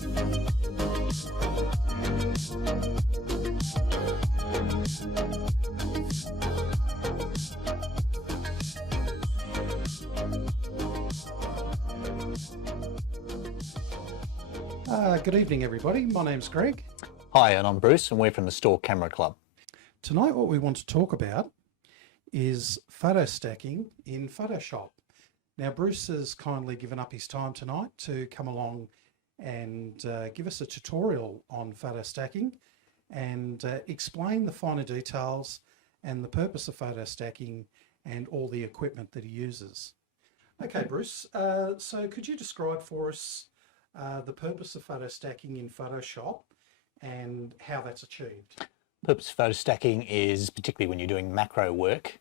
Good evening, everybody. My name's Greg. Hi, and I'm Bruce, and we're from the Stawell Camera Club. Tonight what we want to talk about is photo stacking in Photoshop. Now, Bruce has kindly given up his time tonight to come along and give us a tutorial on photo stacking and explain the finer details and the purpose of photo stacking and all the equipment that he uses. Okay, Bruce, so could you describe for us the purpose of photo stacking in Photoshop and how that's achieved? The purpose of photo stacking is, particularly when you're doing macro work,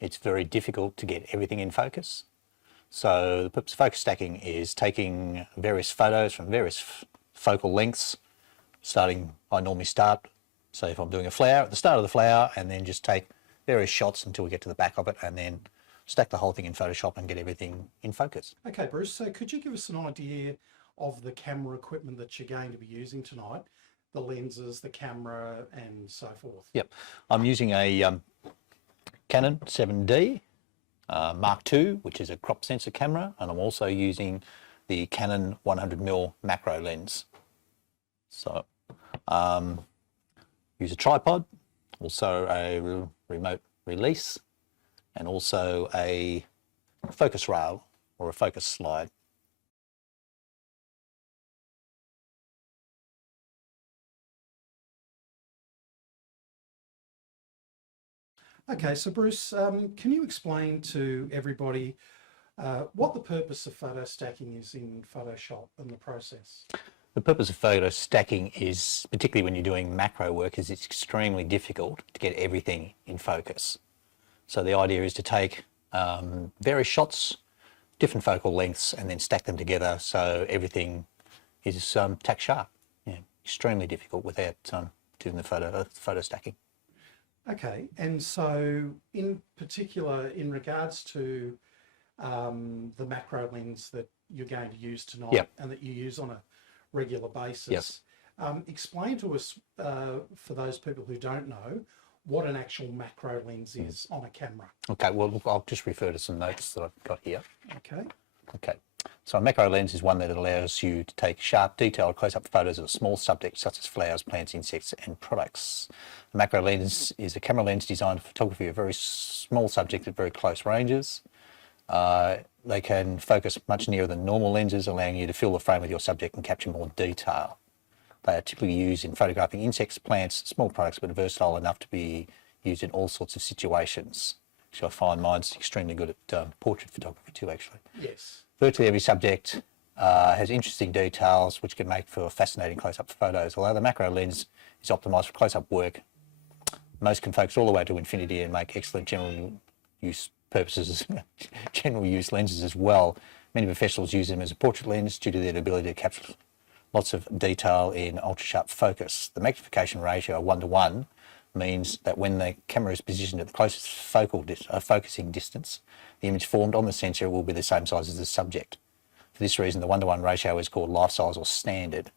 it's very difficult to get everything in focus. So the purpose of focus stacking is taking various photos from various focal lengths, I normally start, say if I'm doing a flower, at the start of the flower, and then just take various shots until we get to the back of it, and then stack the whole thing in Photoshop and get everything in focus. Okay, Bruce, so could you give us an idea of the camera equipment that you're going to be using tonight, the lenses, the camera, and so forth? Yep, I'm using a Canon 7D Mark II, which is a crop sensor camera, and I'm also using the Canon 100mm macro lens. So use a tripod, also a remote release, and also a focus rail or a focus slide. Okay, so Bruce, can you explain to everybody what the purpose of photo stacking is in Photoshop and the process? The purpose of photo stacking is, particularly when you're doing macro work, is it's extremely difficult to get everything in focus. So the idea is to take various shots, different focal lengths, and then stack them together so everything is tack sharp. Yeah, extremely difficult without doing the photo stacking. Okay, and so in particular, in regards to the macro lens that you're going to use tonight, yep, and that you use on a regular basis, yep, explain to us, for those people who don't know, what an actual macro lens is on a camera. Okay, well, look, I'll just refer to some notes that I've got here. Okay. Okay. So a macro lens is one that allows you to take sharp, detailed, close-up photos of small subjects such as flowers, plants, insects, and products. A macro lens is a camera lens designed for photography of very small subjects at very close ranges. They can focus much nearer than normal lenses, allowing you to fill the frame with your subject and capture more detail. They are typically used in photographing insects, plants, small products, but are versatile enough to be used in all sorts of situations. So I find mine's extremely good at portrait photography too, actually. Yes. Virtually every subject has interesting details which can make for fascinating close-up photos. Although the macro lens is optimised for close-up work, most can focus all the way to infinity and make excellent general use purposes, general use lenses as well. Many professionals use them as a portrait lens due to their ability to capture lots of detail in ultra-sharp focus. The magnification ratio of 1:1 means that when the camera is positioned at the closest focusing distance, the image formed on the sensor will be the same size as the subject. For this reason, the 1:1 ratio is called life size or standard.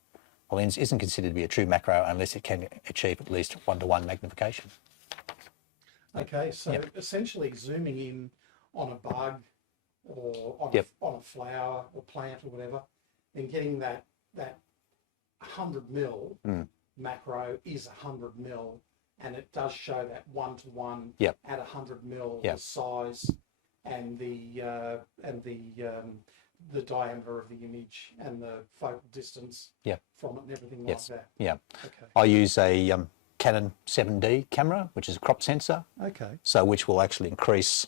A lens isn't considered to be a true macro unless it can achieve at least 1:1 magnification. Okay, so yep, essentially zooming in on a bug or on, yep, on a flower or plant or whatever, and getting that 100mm macro is 100mm, and it does show that 1:1, yep, at 100mm, yep, size and the diameter of the image and the focal distance, yep, from it and everything, yes, like that. Yeah. Okay. I use a Canon 7D camera, which is a crop sensor. Okay. So which will actually increase,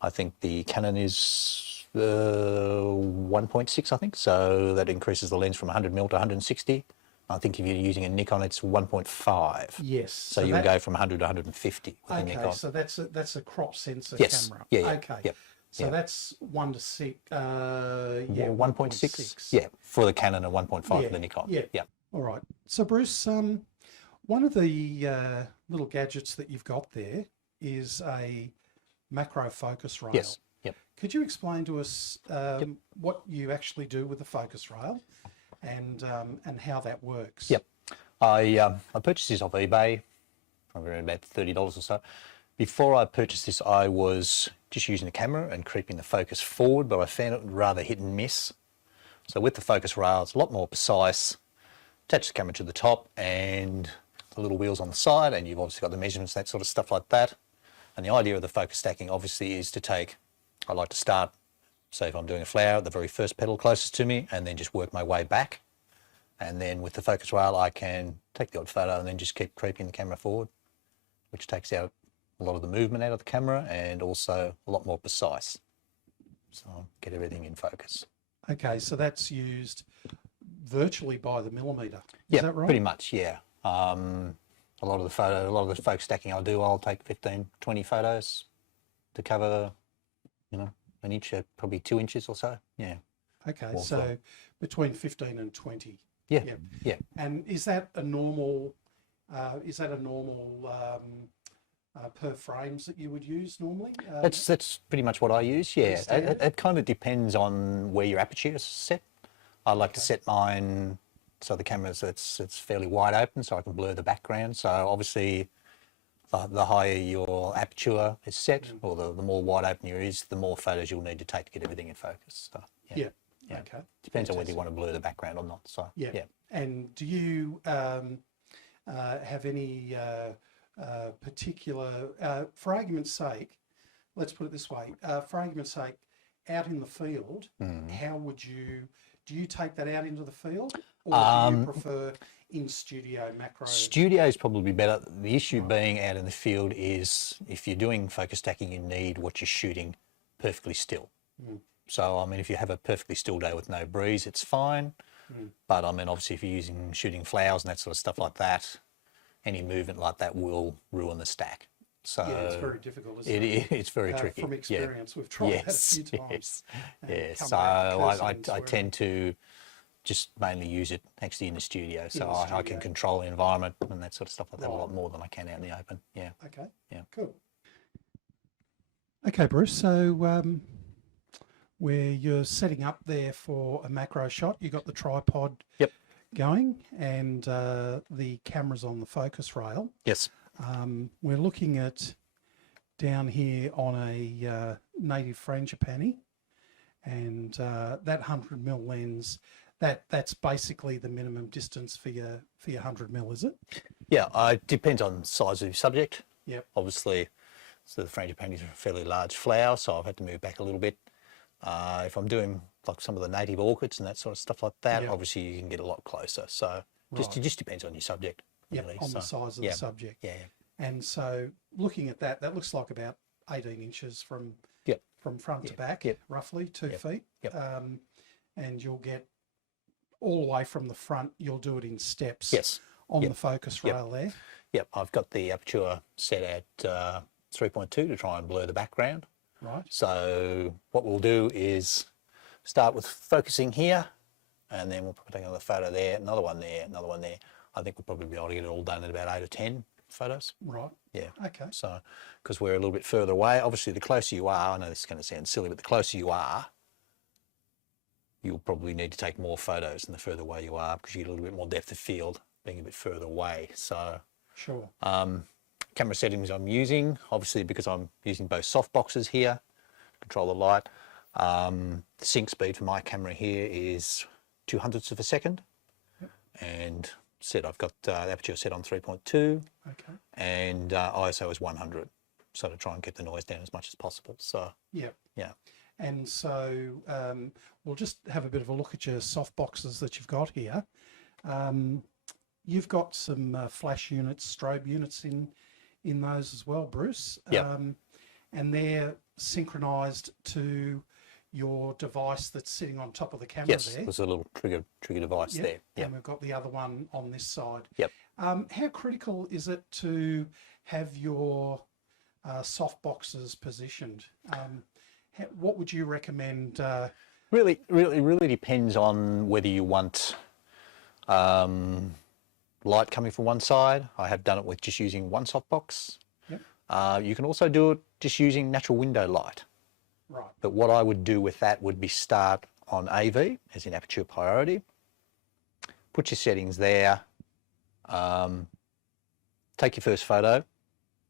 I think the Canon is 1.6, I think. So that increases the lens from 100mm to 160. I think if you're using a Nikon, it's 1.5. Yes. So you'll go from 100 to 150 with a Nikon. Okay, so that's a crop sensor, yes, camera. Yeah, yeah. Okay. Yep. So yeah, that's 1 to 6. Yeah, 1.6. Yeah, for the Canon and 1.5 for the Nikon. Yeah. Yeah. All right. So Bruce, one of the little gadgets that you've got there is a macro focus rail. Yes. Yep. Could you explain to us what you actually do with the focus rail and how that works. Yep. I purchased this off eBay, probably around about $30 or so. Before I purchased this, I was just using the camera and creeping the focus forward, but I found it rather hit and miss. So with the focus rail, it's a lot more precise. Attach the camera to the top and the little wheels on the side, and you've obviously got the measurements, that sort of stuff like that. And the idea of the focus stacking obviously is to take, I like to start, say if I'm doing a flower, the very first petal closest to me, and then just work my way back. And then with the focus rail, I can take the odd photo and then just keep creeping the camera forward, which takes out a lot of the movement out of the camera and also a lot more precise. So get everything in focus. Okay, so that's used virtually by the millimetre. Yeah, Is that right? pretty much, yeah. A lot of the focus stacking I do, I'll take 15, 20 photos to cover, you know, an inch, probably 2 inches or so. Yeah. Okay, so between 15 and 20. Yeah. Yep. Yeah. And is that a normal? Per frames that you would use normally? That's pretty much what I use. Yeah. Standard? It kind of depends on where your aperture is set. I like to set mine so the camera's it's fairly wide open, so I can blur the background. So obviously, the higher your aperture is set, or the more wide open your is, the more photos you'll need to take to get everything in focus. So, Yeah. yeah. Okay. Depends on whether you want to blur the background or not. So Yeah. yeah. And do you have any particular, for argument's sake, let's put it this way, for argument's sake, out in the field, how would do you take that out into the field, or do you prefer in studio macro? Studio is probably better. The issue being out in the field is if you're doing focus stacking, you need what you're shooting perfectly still. So, I mean, if you have a perfectly still day with no breeze, it's fine. But, I mean, obviously, if you're shooting flowers and that sort of stuff like that, any movement like that will ruin the stack. So yeah, it's very difficult, isn't it? It's very tricky. From experience, we've tried that a few times. So I tend to just mainly use it actually in the studio, so I can control the environment and that sort of stuff like that a lot more than I can out in the open. Yeah. Okay. Yeah. Cool. Okay, Bruce. So where you're setting up there for a macro shot, you got the tripod going, and the camera's on the focus rail. Yes. We're looking at down here on a native frangipani, and that 100mm lens. That's basically the minimum distance for your 100mm, is it? Yeah, it depends on the size of your subject. Yep. Obviously, so the frangipani is a fairly large flower, so I've had to move back a little bit. If I'm doing like some of the native orchids and that sort of stuff like that, obviously you can get a lot closer. So it just depends on your subject. Really. On the size of the subject. Yeah. And so looking at that, that looks like about 18 inches from front to back, roughly 2 feet. Yep. And you'll get all the way from the front, you'll do it in steps. Yes. On the focus rail there. Yep, I've got the aperture set at 3.2 to try and blur the background. Right. So what we'll do is start with focusing here, and then we'll take another photo there, another one there, another one there. I think we'll probably be able to get it all done in about 8 or 10 photos. Right. Yeah. Okay. So, because we're a little bit further away, obviously the closer you are, I know this is going to sound silly, but the closer you are, you'll probably need to take more photos than the further away you are, because you get a little bit more depth of field being a bit further away. So, sure. Camera settings I'm using, obviously because I'm using both soft boxes here, control the light. The sync speed for my camera here is 0.02 of a second, and I've got the aperture set on 3.2, and ISO is 100, so to try and keep the noise down as much as possible. So yeah. And so we'll just have a bit of a look at your soft boxes that you've got here. You've got some flash units, strobe units in those as well, Bruce. And they're synchronized to your device that's sitting on top of the camera there. Yes, there's a little trigger device there. And we've got the other one on this side. Yep. How critical is it to have your soft boxes positioned? What would you recommend? Really depends on whether you want light coming from one side. I have done it with just using one softbox. You can also do it just using natural window light. Right. But what I would do with that would be start on AV, as in aperture priority, put your settings there, take your first photo,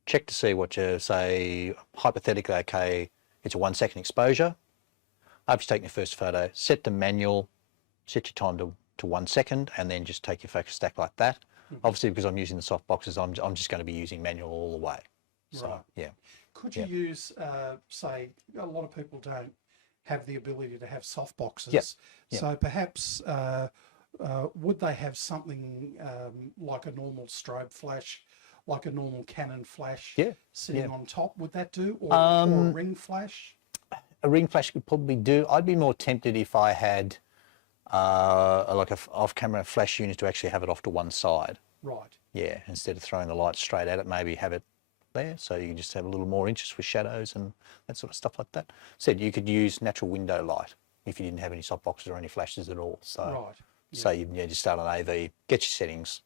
check to see what you say, hypothetically, okay, it's a 1 second exposure. After you've taken your first photo, set to manual, set your time to 1 second, and then just take your focus stack like that. Obviously, because I'm using the soft boxes, I'm just going to be using manual all the way. So, Right. yeah. Could you use, say, a lot of people don't have the ability to have soft boxes. Yep. Yep. So perhaps would they have something like a normal strobe flash, like a normal Canon flash sitting on top? Would that do? Or a ring flash? A ring flash could probably do. I'd be more tempted if I had like a off-camera flash unit to actually have it off to one side. Right. Yeah, instead of throwing the light straight at it, maybe have it there so you can just have a little more interest with shadows and that sort of stuff like that. Said you could use natural window light if you didn't have any soft boxes or any flashes at all. So, right. So you just start on AV, get your settings,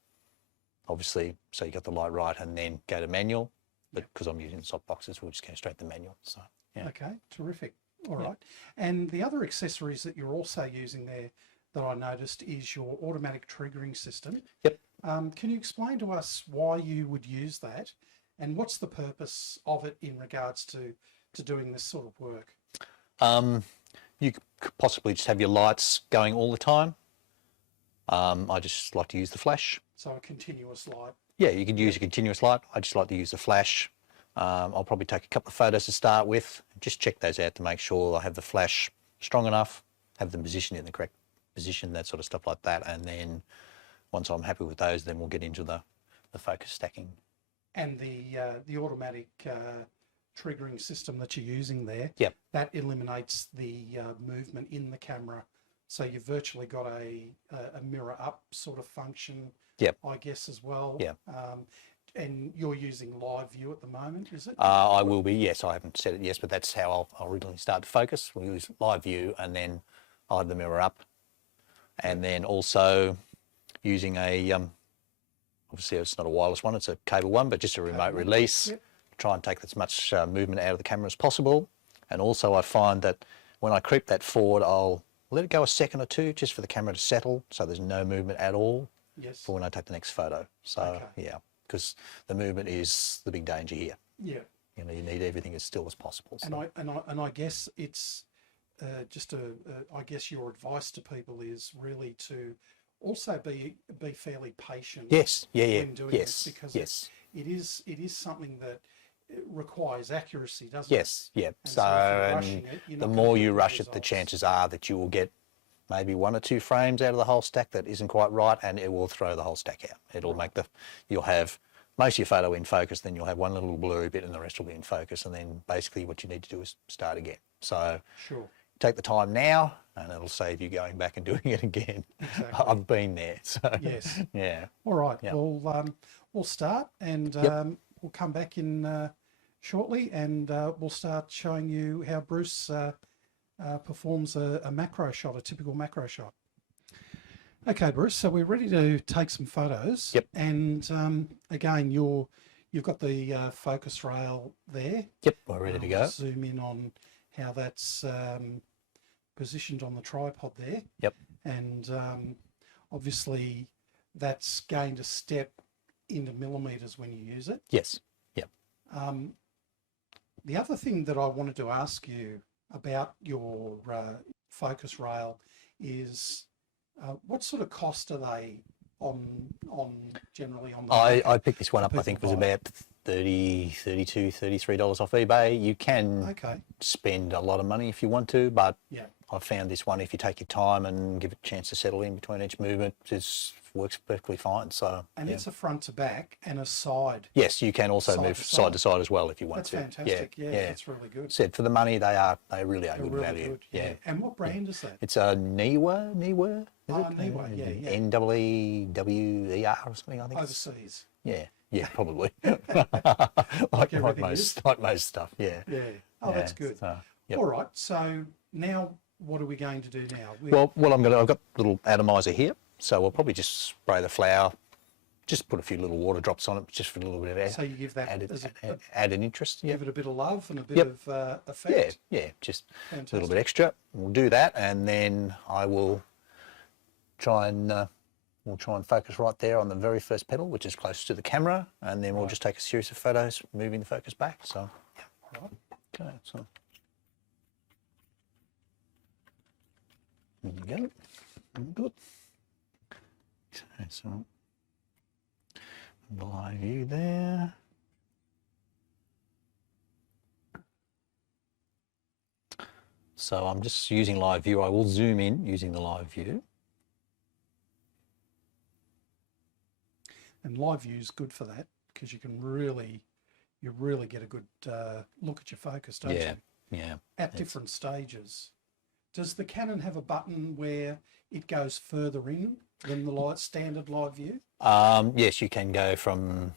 obviously, so you got the light right, and then go to manual. But because I'm using soft boxes, we'll just go straight to manual. So yeah. Okay, terrific. All right. And the other accessories that you're also using there that I noticed is your automatic triggering system. Yep. Can you explain to us why you would use that, and what's the purpose of it in regards to doing this sort of work? You could possibly just have your lights going all the time. I just like to use the flash. So a continuous light. Yeah, you could use a continuous light. I just like to use the flash. I'll probably take a couple of photos to start with. Just check those out to make sure I have the flash strong enough, have them positioned in the correct position, that sort of stuff like that. And then once I'm happy with those, then we'll get into the focus stacking. And the automatic triggering system that you're using there, yep, that eliminates the movement in the camera. So you've virtually got a mirror up sort of function, yep, I guess, as well. Yeah. And you're using live view at the moment, is it? I will be, yes. I haven't said it, yes, but that's how I'll originally start to focus. We'll use live view, and then I'll have the mirror up. And then also using a, obviously it's not a wireless one, it's a cable one, but just a remote release. Yep. Try and take as much movement out of the camera as possible. And also I find that when I creep that forward, I'll let it go a second or two just for the camera to settle, so there's no movement at all. Yes. For when I take the next photo. So yeah, because the movement is the big danger here. Yeah. You know, you need everything as still as possible. So. And I guess it's I guess your advice to people is really to also be fairly patient. Yes. Yeah. When doing yes. this, because yes. it is something that requires accuracy, doesn't yes. it? Yeah. And so if you're rushing it, the more you rush it, the chances are that you will get maybe 1 or 2 frames out of the whole stack that isn't quite right, and it will throw the whole stack out. It'll make you'll have most of your photo in focus, then you'll have one little blurry bit and the rest will be in focus, and then basically what you need to do is start again. So sure, take the time now, and it'll save you going back and doing it again. Exactly. I've been there. So yes. Yeah. All right. Yep. Well, we'll start, and we'll come back in shortly, and we'll start showing you how Bruce performs a macro shot, a typical macro shot. Okay, Bruce, so we're ready to take some photos. Yep. And again, you've got the focus rail there. Yep, we're ready to go. Zoom in on how that's positioned on the tripod there. Yep. And obviously that's gained a step into millimeters when you use it. Yes. Yep. The other thing that I wanted to ask you about your focus rail is what sort of cost are they on generally on the I picked this one up, I think it was about $30, $32, $33 off eBay. You can spend a lot of money if you want to, but I found this one, if you take your time and give it a chance to settle in between each movement, it works perfectly fine. So and it's a front to back and a side. Yes, you can also move side to side as well if you want to. That's fantastic. Yeah, that's really good. Said for the money, they really are good value. Good. Yeah. And what brand is that? It's a Niwa. Niwa. Niwa. Yeah. N-E-W-E-R or something, I think. Overseas. Yeah, probably. like most stuff. Yeah. Yeah. Oh, that's good. So, all right. So now, what are we going to do now? Well, I've got a little atomizer here, so we'll probably just spray the flour. Just put a few little water drops on it, just for a little bit of so you give that added interest. Give it a bit of love and a bit of effect. Yeah, just a little bit extra. We'll do that, and then I will try and we'll try and focus right there on the very first pedal, which is close to the camera, and then we'll just take a series of photos, moving the focus back. So, yeah. Right. Okay, so there you go. Good. Okay, so the live view there. So I'm just using live view. I will zoom in using the live view. And live view is good for that because you really get a good look at your focus, don't you? Yeah. At different stages. Does the Canon have a button where it goes further in than the standard live view? Yes, you can go from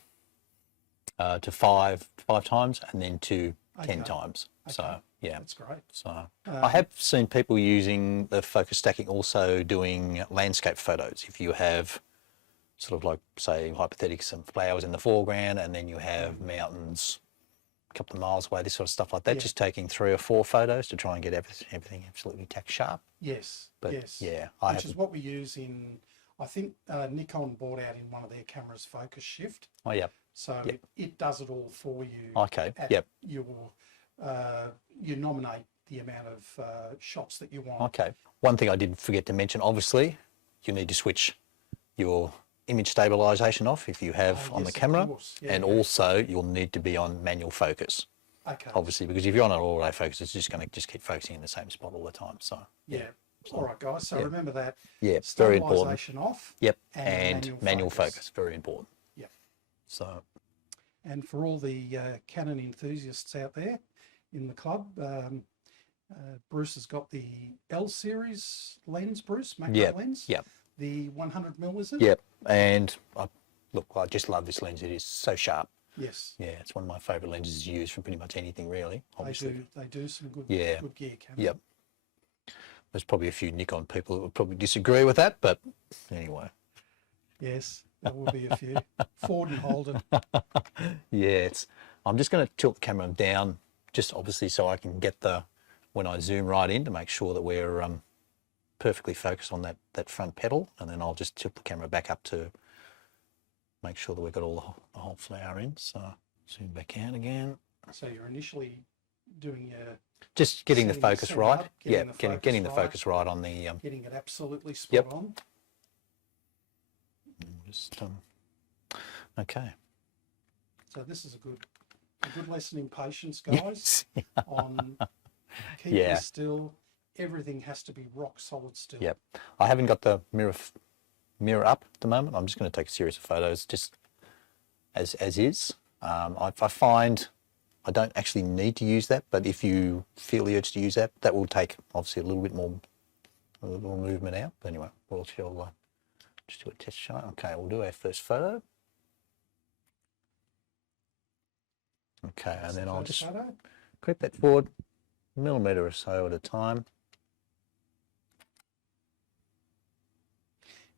to five times and then to 10 times. Okay. So yeah, That's great. So I have seen people using the focus stacking, also doing landscape photos. If you have sort of like, say, hypothetically, some flowers in the foreground, and then you have mountains a couple of miles away, this sort of stuff like that, Yeah. just taking 3 or 4 photos to try and get everything absolutely tack sharp. Yes. But yes. yeah, which is what we use in, I think Nikon bought out in one of their cameras focus shift. Oh yeah. So Yep. it does it all for you. Okay. At Yep. You nominate the amount of shots that you want. Okay. One thing I did forget to mention, obviously, you need to switch your image stabilization off if you have on yes, the of camera, course. Yeah, and yeah. also you'll need to be on manual focus, Okay. obviously, because if you're on an autofocus, it's just going to just keep focusing in the same spot all the time. So Yeah. All right, guys. So remember that. yeah, it's very important. Stabilization off. Yep, And and manual focus, very important. Yep. So And for all the Canon enthusiasts out there in the club, Bruce has got the L series lens, Bruce, macro lens. Yep. The 100mm, is it? Yep, and look, I just love this lens. It is so sharp. Yes. Yeah, it's one of my favourite lenses to use from pretty much anything, really. Obviously. They do some good, Yeah. good gear, Canon. Yep. There's probably a few Nikon people that would probably disagree with that, but anyway. Yes, there will be a few. Ford and Holden. Yeah, I'm just going to tilt the camera down, just obviously so I can get when I zoom right in, to make sure that we're perfectly focused on that front pedal, and then I'll just tilt the camera back up to make sure that we've got all the whole flower in. So zoom back out again. So you're initially doing your... Just getting the setting focus setting right. up, Yeah, getting the focus right on the... getting it absolutely spot Yep. on. Just, okay. So this is a good lesson in patience, guys. On keeping Yeah. still. Everything has to be rock solid still. Yep. I haven't got the mirror up at the moment. I'm just going to take a series of photos just as is. I find I don't actually need to use that, but if you feel the urge to use that, that will take obviously a little more movement out. But anyway, we'll just do a test shot. Okay, we'll do our first photo. Okay, and then I'll just creep that forward a millimetre or so at a time.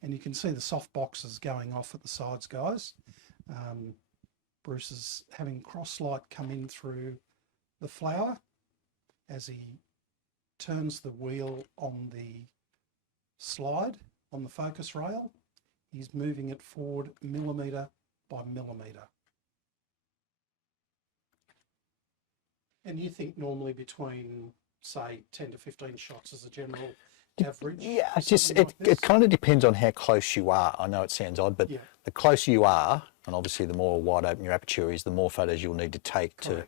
And you can see the soft boxes going off at the sides, guys. Bruce is having cross light come in through the flower as he turns the wheel on the slide on the focus rail. He's moving it forward millimetre by millimetre. And you think normally between, say, 10 to 15 shots as a general average? Yeah, it's just it kind of depends on how close you are. I know it sounds odd, but the closer you are, and obviously the more wide open your aperture is, the more photos you'll need to take to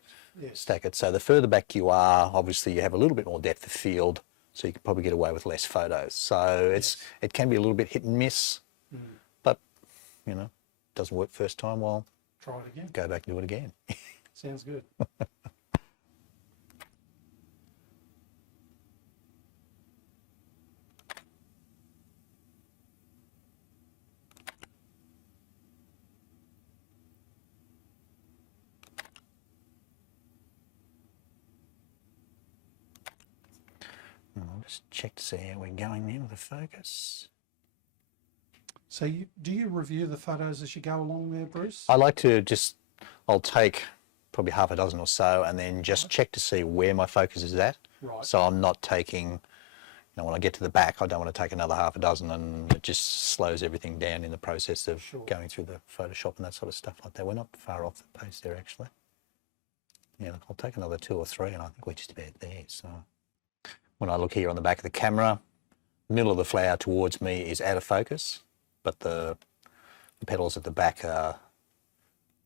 stack it. So the further back you are, obviously you have a little bit more depth of field, so you can probably get away with less photos. So it can be a little bit hit and miss, but you know, doesn't work first time. Well, try it again. Go back and do it again. Sounds good. I'll just check to see how we're going there with the focus. So do you review the photos as you go along there, Bruce? I like to I'll take probably half a dozen or so and then just check to see where my focus is at. Right. So I'm not taking, Now, when I get to the back, I don't want to take another half a dozen, and it just slows everything down in the process of going through the Photoshop and that sort of stuff like that. We're not far off the pace there, actually. Yeah, look, I'll take another 2 or 3, and I think we're just about there. So when I look here on the back of the camera, middle of the flower towards me is out of focus, but the petals at the back are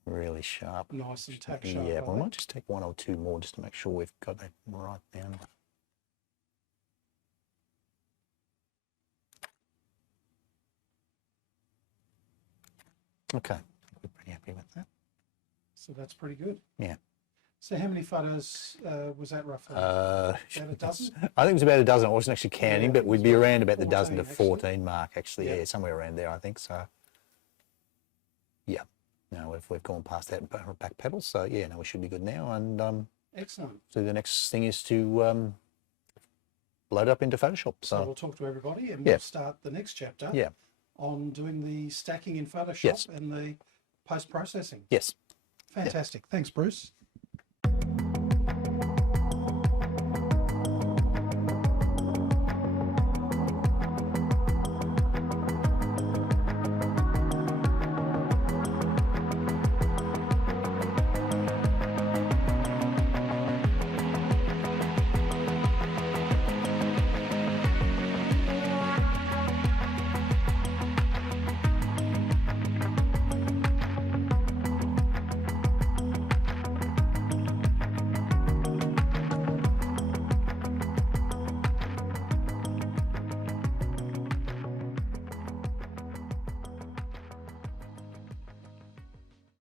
really sharp. Nice and tack sharp. Yeah, well, I might just take 1 or 2 more just to make sure we've got that right down. Okay, we're pretty happy with that. So that's pretty good. Yeah. So how many photos was that roughly? About a dozen? I think it was about a dozen. I wasn't actually counting, but we'd be around about the 14 dozen to 14 mark, actually. Yeah, somewhere around there, I think. So, yeah. No, we've gone past that back pedal. So, yeah, no, we should be good now. And excellent. So the next thing is to load up into Photoshop. So we'll talk to everybody and we'll start the next chapter on doing the stacking in Photoshop and the post-processing. Yes. Fantastic. Thanks, Bruce.